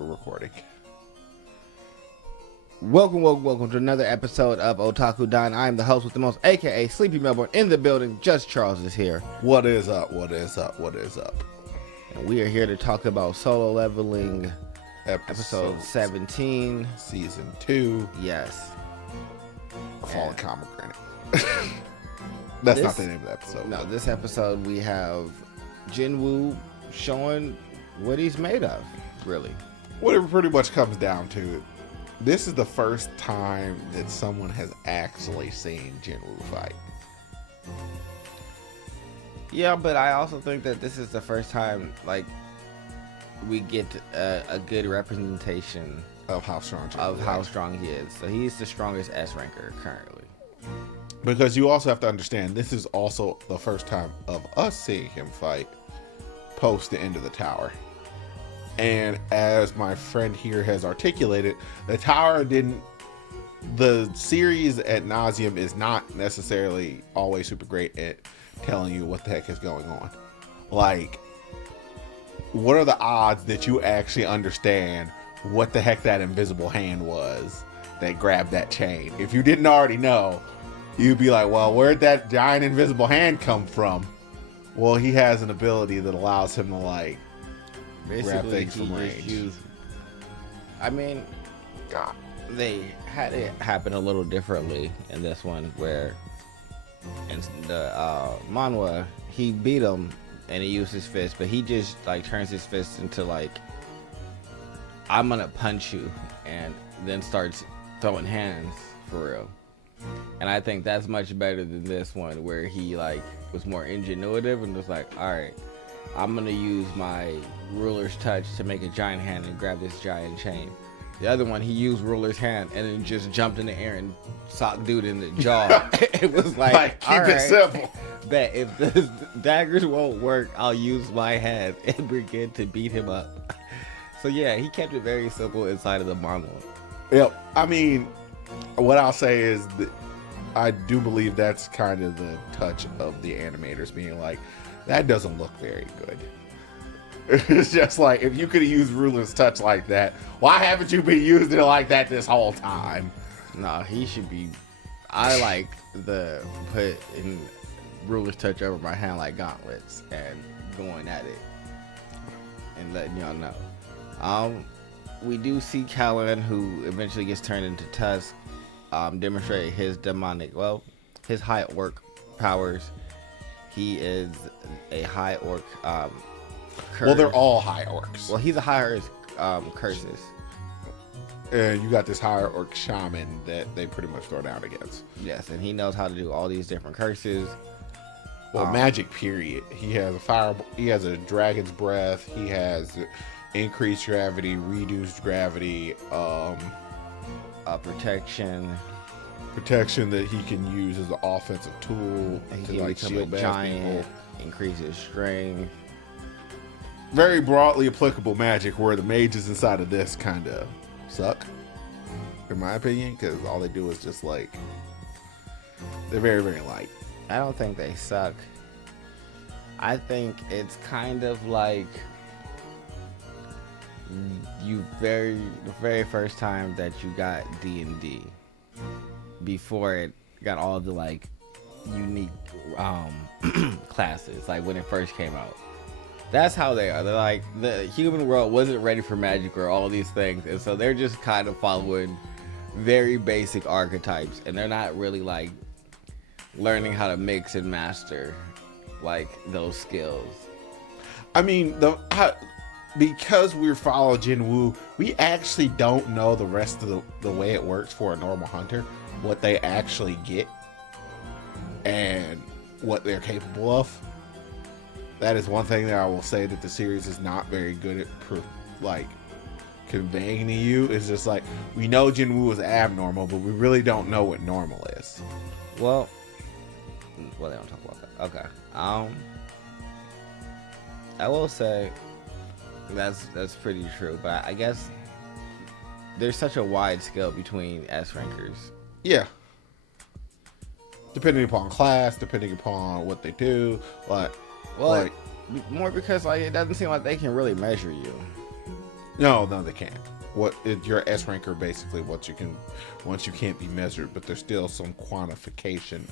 We're recording. Welcome to another episode of Otaku. I am the host with the most, aka Sleepy Melbourne, in the building. Just Charles is here. What is up? And we are here to talk about Solo Leveling, episode 17. Season 2. Yes. Fallen Pomegranate. That's not the name of the episode. No, this episode we have Jinwoo showing what he's made of, really. What it pretty much comes down to, this is the first time that someone has actually seen Jinwoo fight. Yeah, but I also think that this is the first time, we get a good representation of how strong he is. So he's the strongest S ranker currently. Because you also have to understand, this is also the first time of us seeing him fight post the end of the tower. And as my friend here has articulated, the series ad nauseum is not necessarily always super great at telling you what the heck is going on. Like, what are the odds that you actually understand what the heck that invisible hand was that grabbed that chain? If you didn't already know, you'd be like, well, where'd that giant invisible hand come from? Well, he has an ability that allows him to, grab things from range. God. They had it happen a little differently in this one, where in the manhwa, he beat him and he used his fist, but he just turns his fist into I'm gonna punch you, and then starts throwing hands for real. And I think that's much better than this one, where he was more ingenuitive and was like, all right, I'm gonna use my ruler's touch to make a giant hand and grab this giant chain. The other one, he used ruler's hand and then just jumped in the air and socked dude in the jaw. It was keep it simple. That if the daggers won't work, I'll use my hand and begin to beat him up. So yeah, he kept it very simple inside of the manga. Yep. What I'll say is that I do believe that's kind of the touch of the animators being like, that doesn't look very good. It's just if you could have used ruler's touch like that, why haven't you been using it like that this whole time? No, he should be. I like the put in ruler's touch over my hand like gauntlets and going at it and letting y'all know. We do see Callan, who eventually gets turned into Tusk, demonstrate his his high orc powers. He is a high orc. Curse. Well, they're all high orcs. Well, he's a higher curses. And you got this higher orc shaman that they pretty much throw down against. Yes, and he knows how to do all these different curses. Well, magic period. He has He has a dragon's breath. He has increased gravity, reduced gravity, protection that he can use as an offensive tool to shield bad people. Increases strength. Very broadly applicable magic, where the mages inside of this kind of suck, in my opinion, because all they do is just they're very, very light. I don't think they suck. I think it's kind of the very first time that you got D&D, before it got all the unique classes, when it first came out. That's how they are. They're the human world wasn't ready for magic or all these things, and so they're just kind of following very basic archetypes, and they're not really learning how to mix and master those skills. Because we're following Jinwoo, we actually don't know the rest of the way it works for a normal hunter, what they actually get and what they're capable of. That is one thing that I will say that the series is not very good at conveying to you. It's just we know Jinwoo is abnormal, but we really don't know what normal is. Well, they don't talk about that. Okay. I will say that's pretty true, but I guess there's such a wide scale between S rankers. Yeah. Depending upon class, depending upon what they do, more because it doesn't seem like they can really measure you. No, they can't. Your S ranker basically once you can't be measured, but there's still some quantification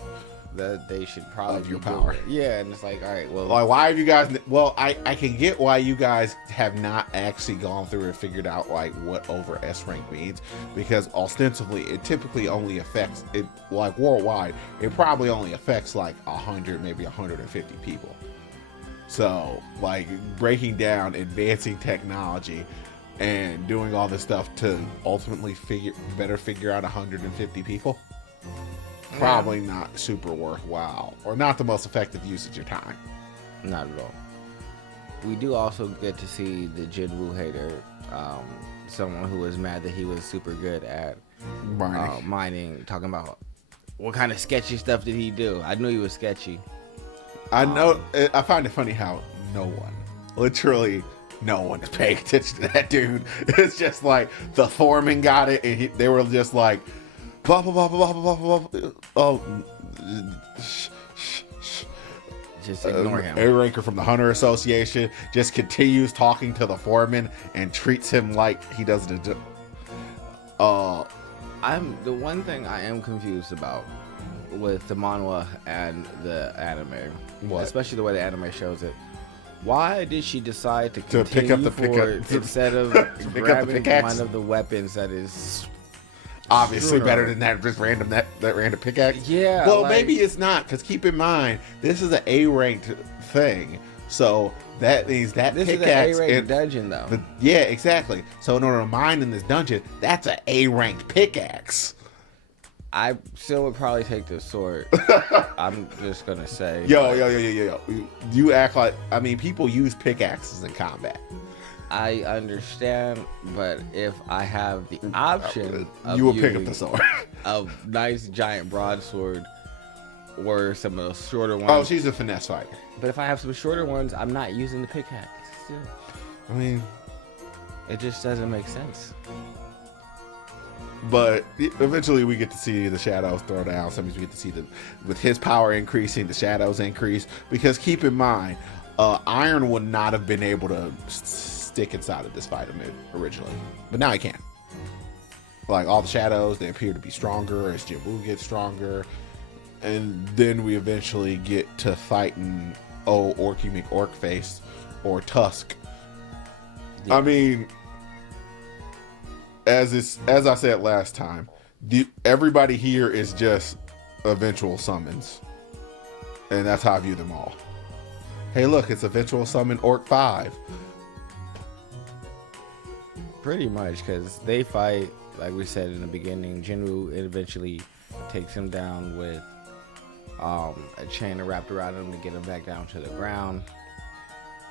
that they should probably of your power. Yeah, and it's like, all right, well, like why have you guys? Well, I can get why you guys have not actually gone through and figured out like what over S rank means, because ostensibly it typically only affects it, like worldwide. It probably only affects like 100, maybe 150 people. So like breaking down, advancing technology, and doing all this stuff to ultimately figure out 150 people, probably not super worthwhile, or not the most effective use of your time. Not at all. We do also get to see the Jinwoo hater, someone who was mad that he was super good at mining, talking about what kind of sketchy stuff did he do. I knew he was sketchy. I know. I find it funny how literally no one is paying attention to that dude. It's just like the foreman got it, and they were just like, blah blah blah blah blah blah blah. Oh, just ignore him. A ranker from the Hunter Association just continues talking to the foreman and treats him like he doesn't. The one thing I am confused about with the manhwa and the anime, especially the way the anime shows it. Why did she decide to pick up the pickaxe instead of grabbing one of the weapons that is obviously better than that random pickaxe? Yeah. Well, maybe it's not, because keep in mind this is an A-ranked thing, so that means that this pickaxe is an A-ranked dungeon, though. Yeah, exactly. So in order to mine in this dungeon, that's an A-ranked pickaxe. I still would probably take the sword. I'm just gonna say. Yo. You act like, I mean, people use pickaxes in combat. I understand, but if I have the option, you will pick up the sword. A nice giant broadsword, or some of those shorter ones. Oh, she's a finesse fighter. But if I have some shorter ones, I'm not using the pickaxe. Still. I mean, it just doesn't make sense. But eventually we get to see the shadows throw down. Sometimes we get to see with his power increasing, the shadows increase. Because keep in mind, Iron would not have been able to stick inside of this vitamin originally. But now he can. Like all the shadows, they appear to be stronger as Jinwoo gets stronger. And then we eventually get to fighting Orky McOrkface or Tusk. Yeah. I mean, as I said last time, everybody here is just eventual summons, and that's how I view them all. Hey, look, it's eventual summon Orc 5. Pretty much, because they fight, like we said in the beginning. Jinwoo eventually takes him down with a chain wrapped around him to get him back down to the ground.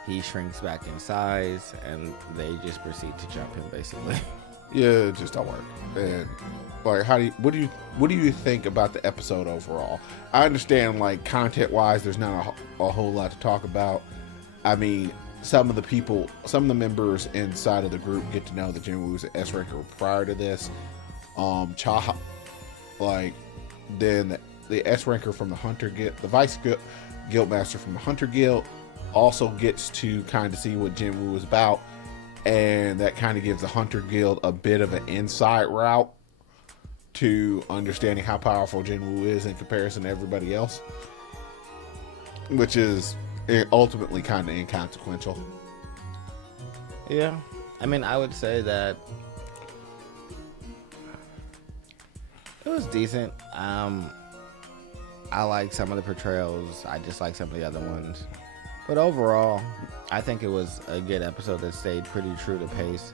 He shrinks back in size, and they just proceed to jump him, basically. Yeah, it just don't work. And like, what do you think about the episode overall? I understand, like, content wise, there's not a whole lot to talk about. I mean, some of the members inside of the group get to know that Jinwoo was an S ranker prior to this. Then the S ranker from the Hunter Guild, the Vice Guild Master from the Hunter Guild, also gets to kind of see what Jinwoo is about. And that kind of gives the Hunter Guild a bit of an inside route to understanding how powerful Jinwoo is in comparison to everybody else, which is ultimately kind of inconsequential. Yeah, I mean, I would say that it was decent. I like some of the portrayals. I dislike some of the other ones. But overall, I think it was a good episode that stayed pretty true to pace.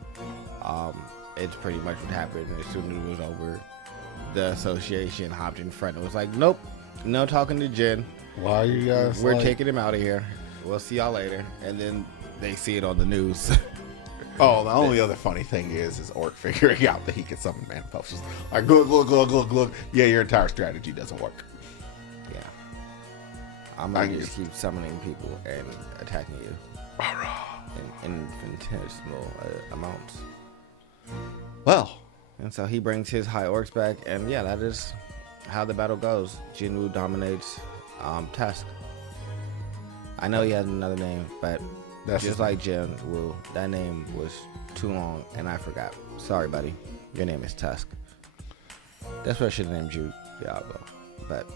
It's pretty much what happened. As soon as it was over, the association hopped in front and was like, nope, no talking to Jin. Why are you guys We're taking him out of here. We'll see y'all later. And then they see it on the news. Oh, the only other funny thing is Orc figuring out that he can summon mana potions. Like, look. Yeah, your entire strategy doesn't work. Yeah. I'm going to just keep summoning people and attacking you. In infinitesimal amounts. Well. And so he brings his high orcs back, and yeah, that is how the battle goes. Jinwoo dominates Tusk. I know he has another name, but That's just like Jin Woo. That name was too long, and I forgot. Sorry, buddy. Your name is Tusk. That's what I should have named you, Diablo. But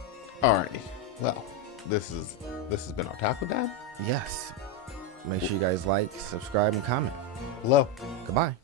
alrighty. Well, this has been Otaku Time. yes, make sure you guys like, subscribe, and comment. Hello. Goodbye.